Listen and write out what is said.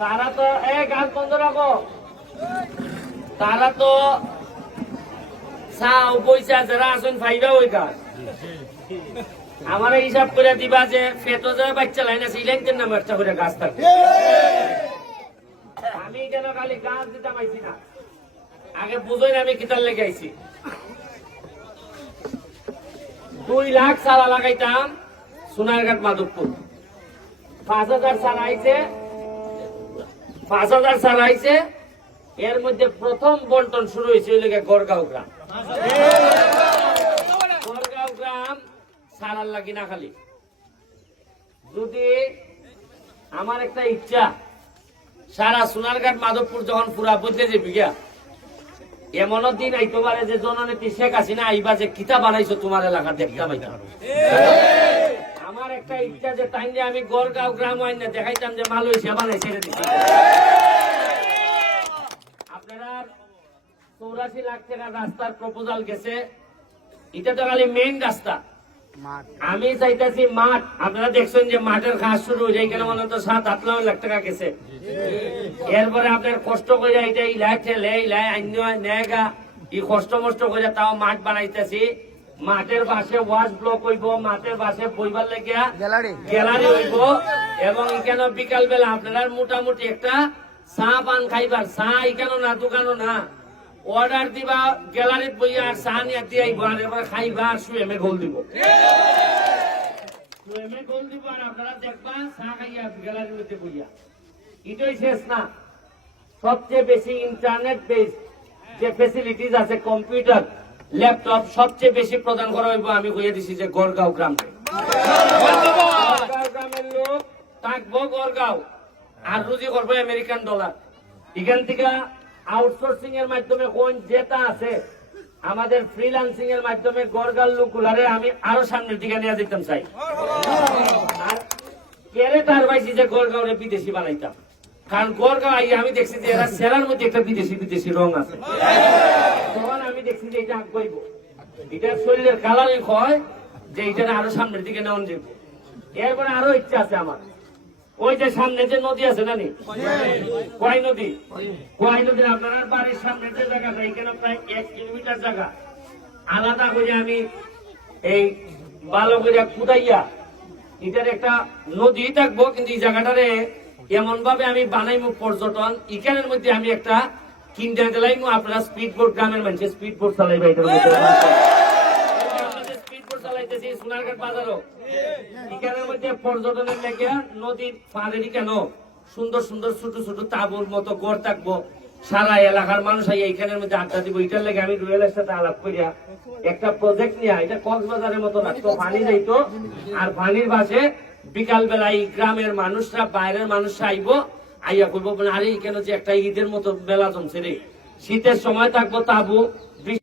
তারা তো গাছ বন্ধ রাখো। তারা তো চাও পয়সা যারা আসুন ফাইবা ওই গাছ আমার হিসাব করে দিবা যে ফেটো যারা বাচ্চা লাইন আছে ইলেন নাম একটা করে গাছ থাকবে। আমি কেন খালি গাছ দিতে পাইছি না, আগে বুঝোই না আমি কিতার লেগে আইছি। 2 লাখ চারা লাগাইতাম সোনারঘাট মাধবপুর, 5,000 চারা আইছে, 5,000 চারা আইছে। এর মধ্যে প্রথম বন্টন শুরু হয়েছে ওই লেগে গড়গাঁও গ্রাম। গড়গাঁও গ্রাম সারার লাগি না খালি। যদি আমার একটা ইচ্ছা সারা সোনারঘাট মাধবপুর যখন পুরা বদলে যাবি গিয়া, এমনও দিন আইতে পারে যে জননেত্রী শেখ হাসিনা আইবা যে কিতা বানাইছো তোমার এলাকা দেখতে পাইতাম। আমার একটা ইচ্ছা যে তাই যে আমি গড়গাঁও গ্রাম আইন না দেখাইতাম যে মালয়েশিয়া বানাই ছেড়ে দিচ্ছি। আপনারা 84 লাখ টাকার রাস্তার প্রপোজাল গেছে, এটা তো খালি মেইন রাস্তা। আমি চাইতেছি মাঠ, আপনারা দেখছেন যে মাঠের ঘাস শুরু হয়ে যায়, কেন মনে তো 7-8 লাখ টাকা গেছে। এরপরে আপনার কষ্ট করে এটা ইলাই ঠেলে ইলাই নেগা এই কষ্ট মষ্ট করে তাও মাঠ বানাইতেছি। মাঠের পাশে ওয়াশ ব্লক হইব, মাঠের পাশে বইবার লেগিয়া গ্যালারি হইব, এবং এখানে বিকাল বেলা আপনারা মোটামুটি একটা চা পান খাইবার, চা এখানে না দোকানও না, অর্ডার দিবা গ্যালারিত বইয়া আর চা নিয়ে দিয়ে আইব, আর এবার খাইবা আর সুয়েমে গোল দিব, সুয়েমে গোল দিব, আর আপনারা দেখবা চা খাইয়া গ্যালারির মধ্যে বইয়া। এটাই শেষ না, সবচেয়ে বেশি ইন্টারনেট বেস যে ফেসিলিটিস আছে, কম্পিউটার ল্যাপটপ সবচেয়ে বেশি প্রদান করা হইব। আমি কইয়া দিছি যে গড়গাঁও গ্রামে, গড়গাঁও গ্রামের লোক থাকবো গড়গাঁও, আর রুজি করবো আমেরিকান ডলার। এখান থেকে আউটসোর্সিং এর মাধ্যমে কোন যেটা আছে আমাদের ফ্রিল্যান্সিং এর মাধ্যমে গড়গাঁও লোকগুলারে আমি আরো সামনের দিকে নিয়ে যেতাম চাই। আর কেড়ে তার পাইছি যে গড়গাঁওরে বিদেশি বানাইতাম, কারণ গড়গাঁও আই আমি দেখছি যে এরা সেরার মধ্যে একটা বিদেশি বিদেশি রং আছে। তখন আমি দেখছি যে এটা আঁকবইব, এটা শরীরের কালারই হয় যে এটা আরো সামনের দিকে নেওয়া যাব। এরপরে আরো ইচ্ছা আছে আমার, ওই যে সামনে যে নদী আছে জানি কোয়াই নদী, কোয়াই নদীর আপনার বাড়ির সামনে যে জায়গাটা, এখানে প্রায় 1 কিলোমিটার জায়গা আলাদা করে আমি এই ভালো করে খুদাইয়া এটার একটা নদী থাকবো, কিন্তু এই জায়গাটারে এমন ভাবে আমি বানাইমু পর্যটন, এখানের মধ্যে আমি একটা কিনতে দিলাইমু। আপনারা স্পিড বোট, গ্রামের মানুষ স্পিড বোট চালাইবে, এটার মধ্যে স্পিড বোট চালাইতেছি সোনারঘাট বাজারও। এখানের মধ্যে পর্যটনের লেগে নদীর পাড়েরই কেন সুন্দর সুন্দর ছোট ছোট তাঁবুর মতো গড় থাকবো, সারা এলাকার মানুষ আইয়া এখানের মধ্যে আড্ডা দিব। এটার লেগে আমি রুয়েলের সাথে আলাপ করিয়া একটা প্রজেক্ট নিয়ে, এটা কক্সবাজারের মতো না, তো পানি যাইতো, আর পানির পাশে বিকাল বেলা এই গ্রামের মানুষরা, বাইরের মানুষরা আইবো, আইয়া করবো আরে এখানে যে একটা ঈদের মতো মেলা জমছে রে, শীতের সময় থাকবো তাবু,